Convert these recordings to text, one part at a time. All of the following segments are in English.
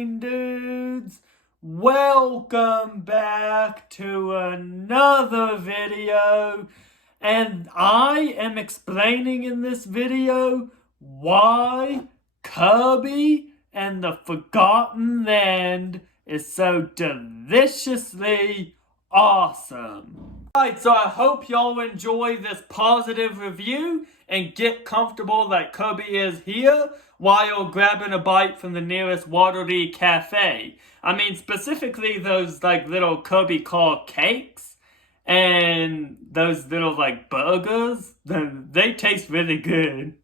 brain dudes? Welcome back to another video, and I am explaining in this video why Kirby and the Forgotten Land is so deliciously awesome. Alright, so I hope y'all enjoy this positive review and get comfortable that Kirby is here while grabbing a bite from the nearest Waddle-Dee cafe. I mean, specifically those little Kirby called cakes and those little burgers. They taste really good.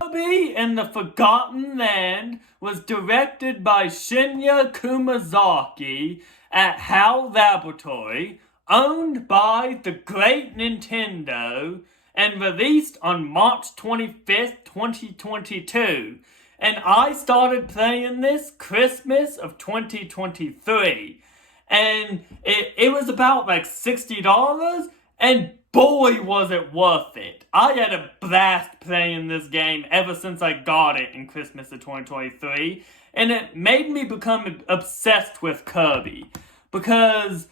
Kirby and the Forgotten Land was directed by Shinya Kumazaki at HAL Laboratory, owned by the great Nintendo, and released on March 25th, 2022. And I started playing this Christmas of 2023. And it was about $60, and boy was it worth it. I had a blast playing this game ever since I got it in Christmas of 2023. And it made me become obsessed with Kirby. Because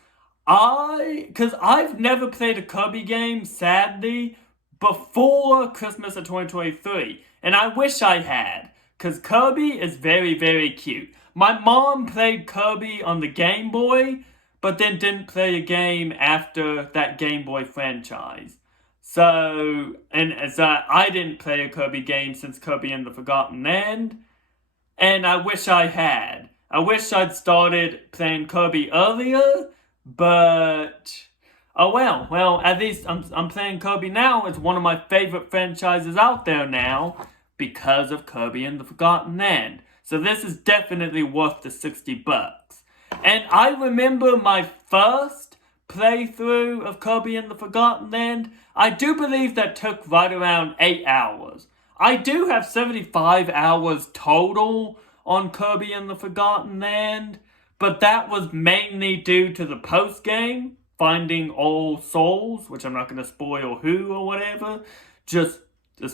I've never played a Kirby game, sadly, before Christmas of 2023. And I wish I had. Because Kirby is very, very cute. My mom played Kirby on the Game Boy, but then didn't play a game after that Game Boy franchise. So I didn't play a Kirby game since Kirby and the Forgotten Land. And I wish I had. I wish I'd started playing Kirby earlier, but oh well. Well, at least I'm playing Kirby now. It's one of my favorite franchises out there now because of Kirby and the Forgotten Land. So this is definitely worth the $60. And I remember my first playthrough of Kirby and the Forgotten Land. I do believe that took right around 8 hours. I do have 75 hours total on Kirby and the Forgotten Land, but that was mainly due to the post-game, finding all souls, which I'm not going to spoil who or whatever, just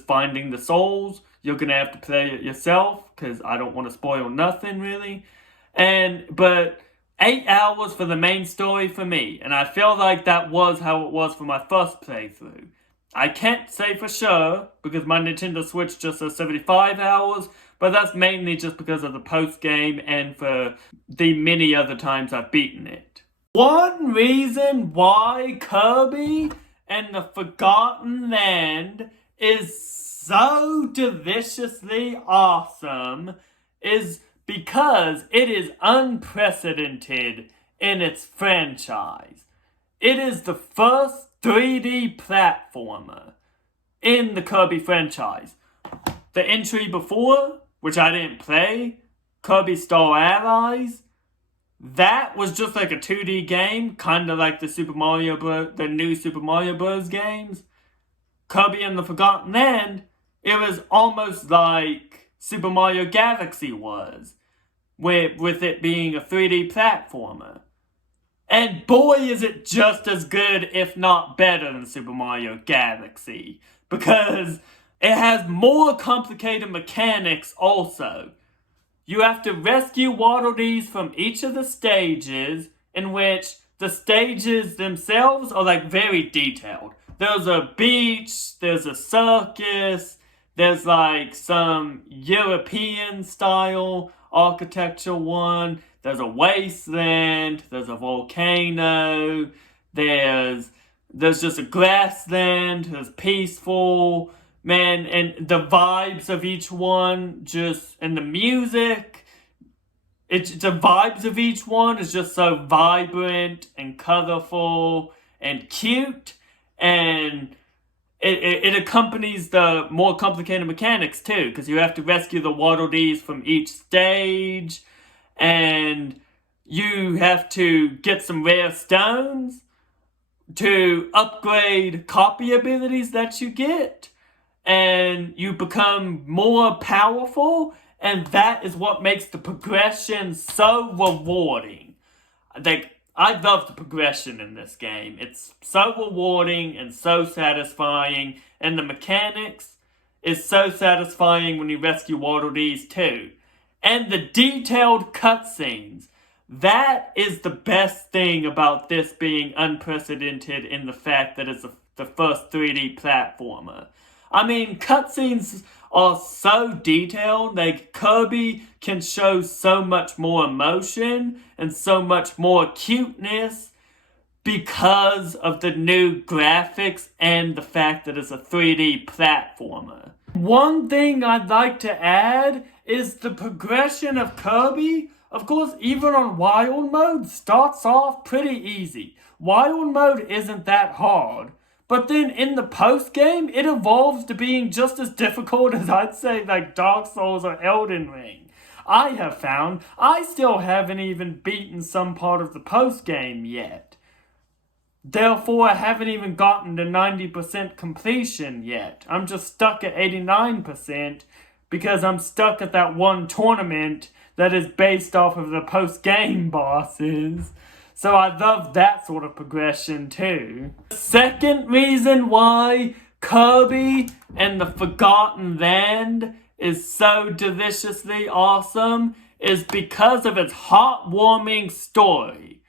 finding the souls. You're going to have to play it yourself, because I don't want to spoil nothing, really. But 8 hours for the main story for me, and I feel like that was how it was for my first playthrough. I can't say for sure, because my Nintendo Switch just says 75 hours, but that's mainly just because of the post-game and for the many other times I've beaten it. One reason why Kirby and the Forgotten Land is so deliciously awesome is because it is unprecedented in its franchise. It is the first 3D platformer in the Kirby franchise. The entry before, which I didn't play, Kirby Star Allies, that was just like a 2D game, kind of like the new Super Mario Bros. Games. Kirby and the Forgotten Land, it was almost like Super Mario Galaxy was, with it being a 3D platformer. And boy is it just as good, if not better, than Super Mario Galaxy, because it has more complicated mechanics also. You have to rescue Waddle-Dees from each of the stages, in which the stages themselves are very detailed. There's a beach, there's a circus, there's some European style architecture one, there's a wasteland, there's a volcano, there's just a grassland, there's peaceful, man, and the vibes of each one, and the music, the vibes of each one is just so vibrant and colorful and cute, and it accompanies the more complicated mechanics too, because you have to rescue the Waddle-Dees from each stage, and you have to get some rare stones to upgrade copy abilities that you get, and you become more powerful, and that is what makes the progression so rewarding. I love the progression in this game. It's so rewarding and so satisfying, and the mechanics is so satisfying when you rescue Waddle-Dees too. and the detailed cutscenes. That is the best thing about this being unprecedented in the fact that it's the first 3D platformer. I mean, cutscenes are so detailed, like Kirby can show so much more emotion and so much more cuteness because of the new graphics and the fact that it's a 3D platformer. One thing I'd like to add is the progression of Kirby. Of course, even on Wild Mode, starts off pretty easy. Wild Mode isn't that hard. But then in the post-game, it evolves to being just as difficult as I'd say like Dark Souls or Elden Ring. I have found I still haven't even beaten some part of the post-game yet. Therefore, I haven't even gotten to 90% completion yet. I'm just stuck at 89% because I'm stuck at that one tournament that is based off of the post-game bosses. So I love that sort of progression too. The second reason why Kirby and the Forgotten Land is so deliciously awesome is because of its heartwarming story.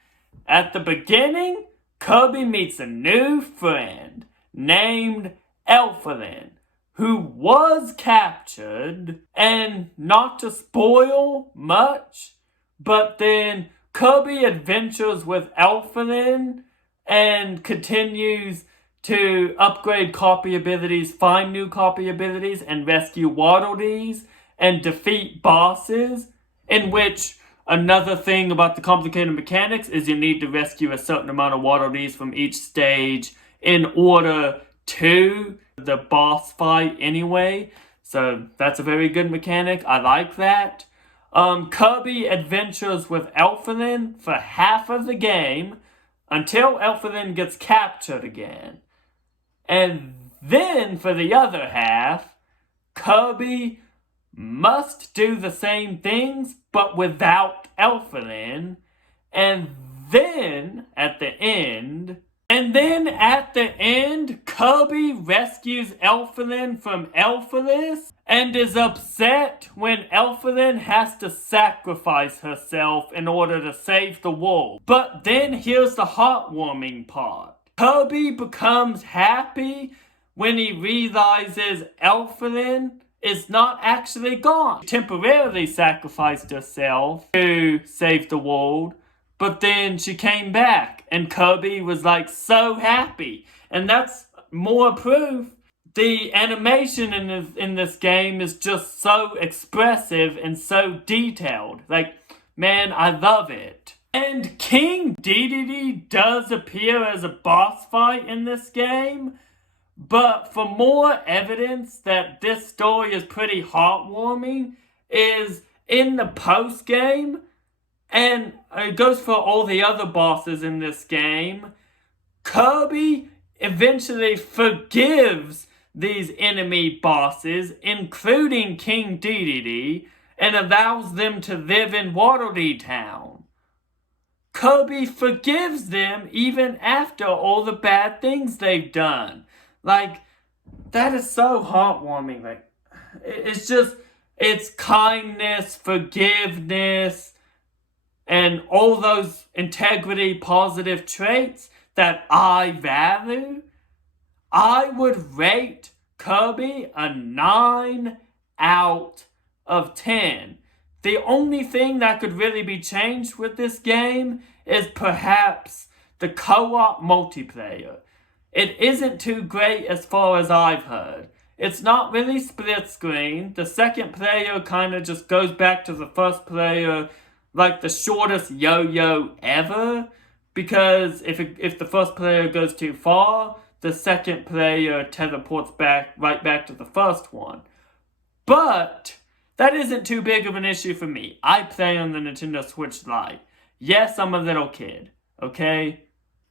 At the beginning, Kirby meets a new friend named Elfilin, who was captured, and not to spoil much, but then Kirby adventures with Elfilin and continues to upgrade copy abilities, find new copy abilities, and rescue Waddle Dees and defeat bosses, in which another thing about the complicated mechanics is you need to rescue a certain amount of Waddle Dees from each stage in order to the boss fight anyway. So that's a very good mechanic. I like that. Kirby adventures with Elfilin for half of the game until Elfilin gets captured again. And then for the other half, Kirby must do the same things but without Elfilin. And then at the end, Kirby rescues Elfilin from Elfilis and is upset when Elfilin has to sacrifice herself in order to save the world. But then here's the heartwarming part. Kirby becomes happy when he realizes Elfilin is not actually gone. She temporarily sacrificed herself to save the world, but then she came back, and Kirby was like so happy. And that's more proof. The animation in this game is just so expressive and so detailed. Like, man, I love it. And King Dedede does appear as a boss fight in this game, but for more evidence that this story is pretty heartwarming is in the post-game, and it goes for all the other bosses in this game, Kirby eventually forgives these enemy bosses, including King Dedede, and allows them to live in Waddle Dee Town. Kirby forgives them even after all the bad things they've done. Like, that is so heartwarming. Like, it's kindness, forgiveness, and all those integrity, positive traits that I value. I would rate Kirby a 9 out of 10. The only thing that could really be changed with this game is perhaps the co-op multiplayer. It isn't too great as far as I've heard. It's not really split screen. The second player kind of just goes back to the first player like the shortest yo-yo ever. Because if the first player goes too far, the second player teleports right back to the first one. But that isn't too big of an issue for me. I play on the Nintendo Switch Lite. Yes, I'm a little kid, okay?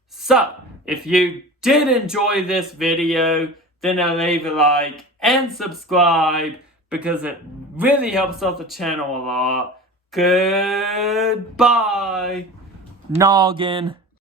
So, if you did enjoy this video, then leave a like and subscribe because it really helps out the channel a lot. Goodbye, noggin.